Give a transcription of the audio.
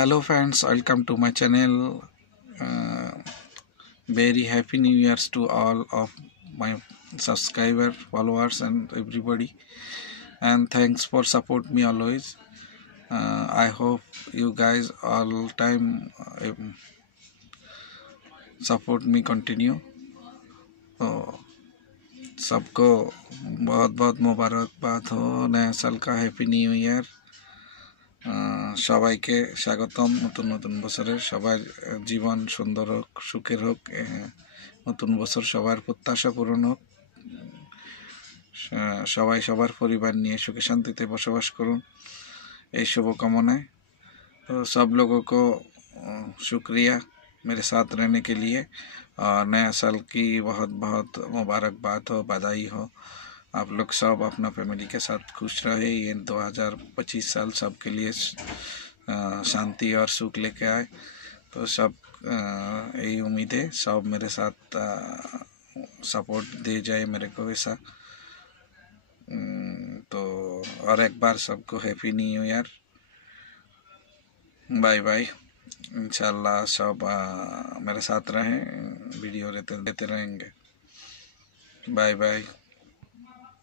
Hello friends, welcome to my channel. Uh, Very happy New Year's to all of my subscriber, followers, and everybody. And thanks for support me always. I hope you guys all time support me continue. तो सबको बहुत बहुत मुबारकबाद हो नया साल का happy new year. সবাইকে স্বাগতম নতুন নতুন বছরে। সবার জীবন সুন্দর হোক, সুখের হোক, নতুন বছর সবার প্রত্যাশা পূরণ হোক, সবাই সবার পরিবার নিয়ে সুখে শান্তিতে বসবাস করুন, এই शुभकामनाएं। तो सब लोगों को शुक्रिया मेरे साथ रहने के लिए, और नया साल की बहुत बहुत मुबारकबाद हो, बधाई हो। आप लोग सब अपना फैमिली के साथ खुश रहे। ये 2025 साल सबके लिए शांति और सुख लेके आए। तो सब यही उम्मीद है, सब मेरे साथ सपोर्ट दे जाए मेरे को ऐसा। तो और एक बार सबको happy new year, bye bye. इंशाल्लाह सब मेरे साथ रहें, वीडियो देते रहेंगे। Bye bye.